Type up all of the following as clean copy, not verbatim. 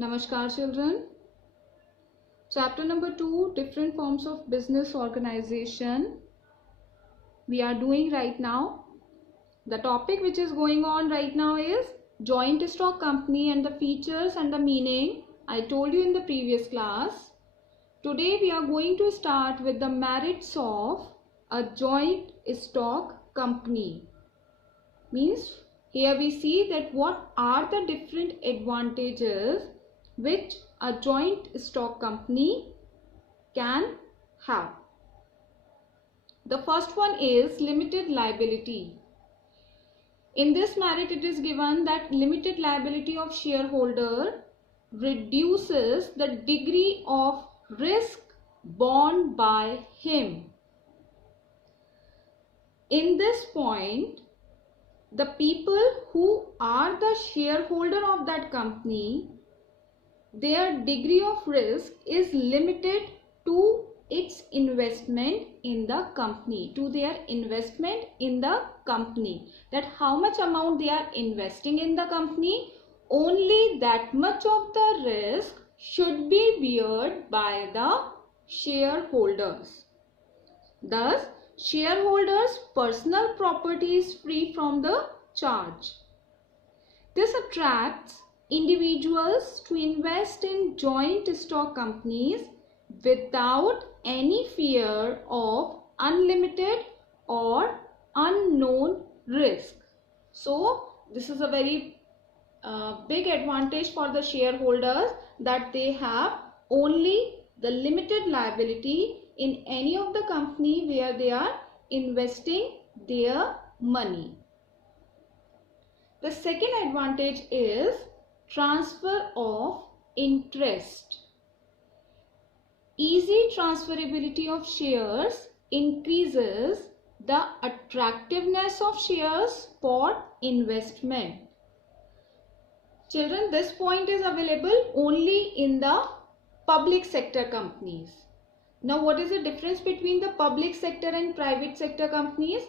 Namaskar children. Chapter number 2, different forms of business organization, we are doing right now. The topic which is going on right now is joint stock company and the features and the meaning I told you in the previous class. Today we are going to start with the merits of a joint stock company. Means here we see that what are the different advantages which a joint stock company can have. The first one is limited liability. In this merit it is given that limited liability of shareholder reduces the degree of risk borne by him. In this point, the people who are the shareholder of that company, their degree of risk is limited to its investment in the company, to their investment in the company, that how much amount they are investing in the company, only that much of the risk should be borne by the shareholders. Thus, shareholders' personal property is free from the charge. This attracts individuals to invest in joint stock companies without any fear of unlimited or unknown risk. So, this is a very big advantage for the shareholders, that they have only the limited liability in any of the company where they are investing their money. The second advantage is transfer of interest. Easy transferability of shares increases the attractiveness of shares for investment. Children, this point is available only in the public sector companies. Now, what is the difference between the public sector and private sector companies?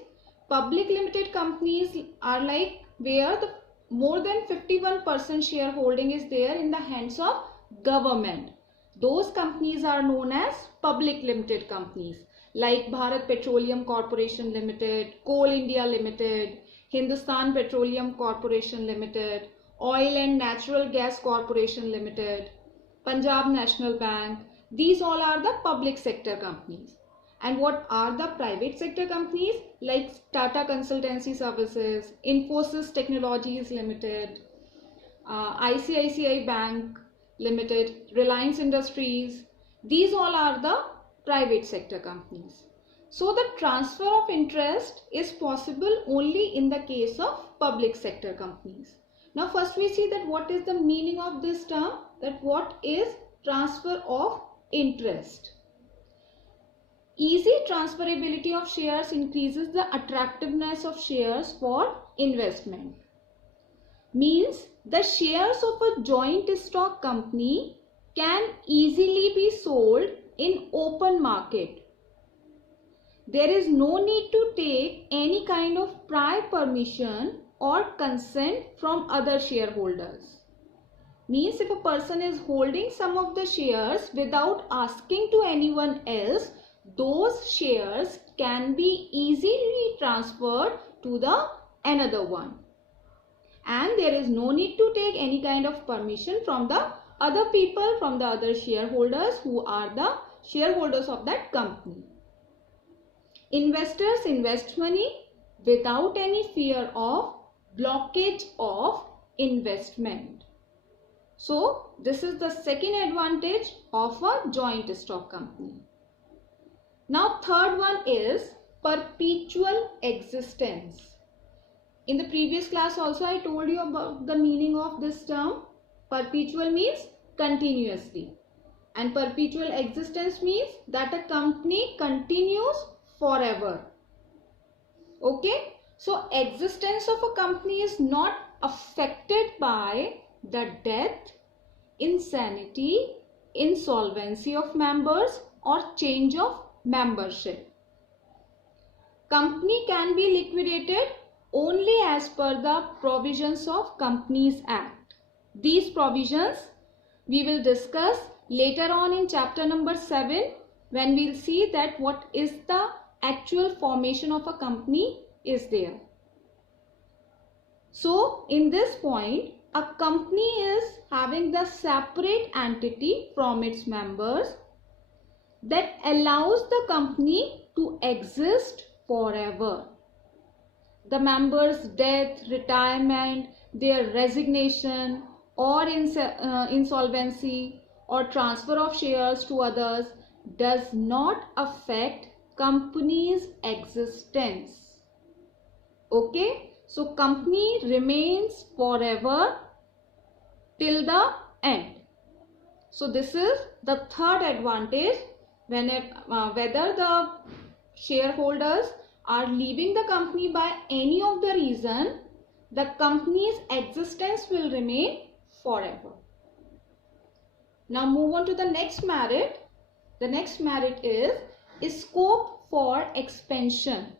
Public limited companies are like where the more than 51% shareholding is there in the hands of government. Those companies are known as public limited companies, like Bharat Petroleum Corporation Limited, Coal India Limited, Hindustan Petroleum Corporation Limited, Oil and Natural Gas Corporation Limited, Punjab National Bank. These all are the public sector companies. And what are the private sector companies? Like Tata Consultancy Services, Infosys Technologies Limited, ICICI Bank Limited, Reliance Industries. These all are the private sector companies. So the transfer of interest is possible only in the case of public sector companies. Now first we see that what is the meaning of this term, that what is transfer of interest. Easy transferability of shares increases the attractiveness of shares for investment. Means the shares of a joint stock company can easily be sold in open market. There is no need to take any kind of prior permission or consent from other shareholders. Means if a person is holding some of the shares without asking to anyone else, those shares can be easily transferred to the another one. And there is no need to take any kind of permission from the other people, from the other shareholders who are the shareholders of that company. Investors invest money without any fear of blockage of investment. So, this is the second advantage of a joint stock company. Now, third one is perpetual existence. In the previous class also I told you about the meaning of this term. Perpetual means continuously, and perpetual existence means that a company continues forever. Okay, so existence of a company is not affected by the death, insanity, insolvency of members or change of membership. Company can be liquidated only as per the provisions of Companies Act. These provisions we will discuss later on in chapter number 7, when we'll see that what is the actual formation of a company is there. So in this point, a company is having the separate entity from its members that allows the company to exist forever. The members' death, retirement, their resignation or insolvency or transfer of shares to others does not affect company's existence. Okay, so company remains forever till the end. So this is the third advantage whether the shareholders are leaving the company by any of the reason, the company's existence will remain forever. Now move on to the next merit. The next merit is scope for expansion.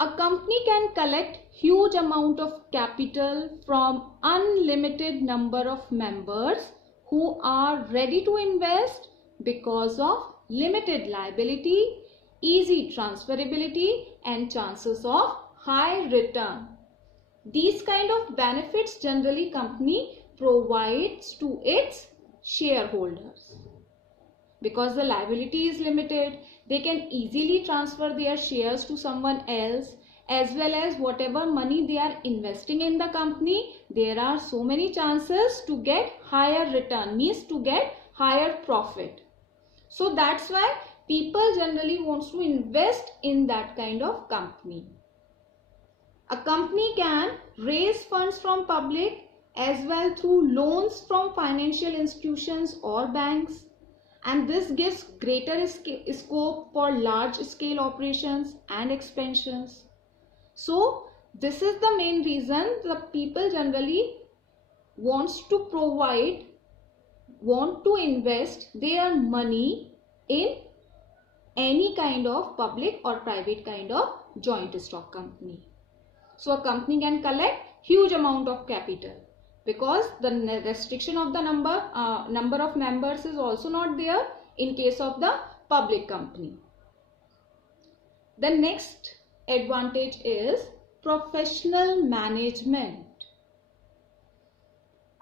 A company can collect huge amount of capital from unlimited number of members who are ready to invest because of limited liability, easy transferability and chances of high return. These kind of benefits generally company provides to its shareholders. Because the liability is limited, they can easily transfer their shares to someone else, as well as whatever money they are investing in the company, there are so many chances to get higher return, means to get higher profit. So that's why people generally wants to invest in that kind of company. A company can raise funds from public as well through loans from financial institutions or banks, and this gives greater scope for large scale operations and expansions. So this is the main reason the people generally want to invest their money in any kind of public or private kind of joint stock company. So a company can collect huge amount of capital because the restriction of the number of members is also not there in case of the public company. The next advantage is professional management.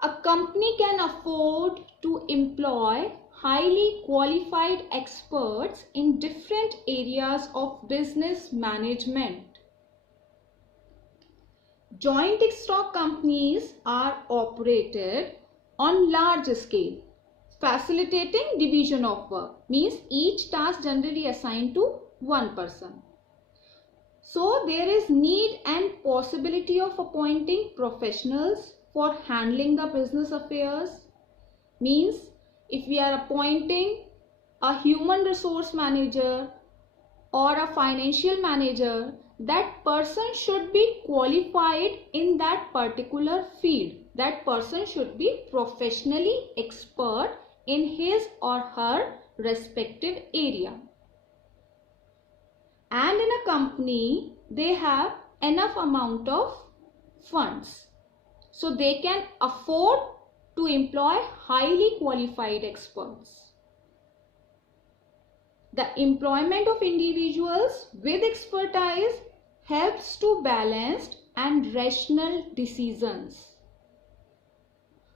A company can afford to employ highly qualified experts in different areas of business management. Joint stock companies are operated on large scale, facilitating division of work, means each task generally assigned to one person. So there is need and possibility of appointing professionals for handling the business affairs, means if we are appointing a human resource manager or a financial manager, that person should be qualified in that particular field. That person should be professionally expert in his or her respective area. And in a company, they have enough amount of funds, so they can afford to employ highly qualified experts. The employment of individuals with expertise helps to balance and rational decisions.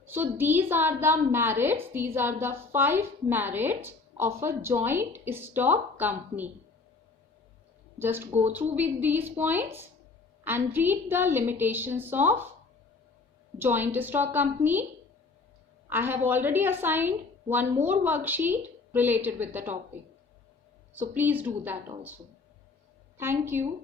So these are the merits, these are the 5 merits of a joint stock company. Just go through with these points and read the limitations of joint stock company. I have already assigned one more worksheet related with the topic. So please do that also. Thank you.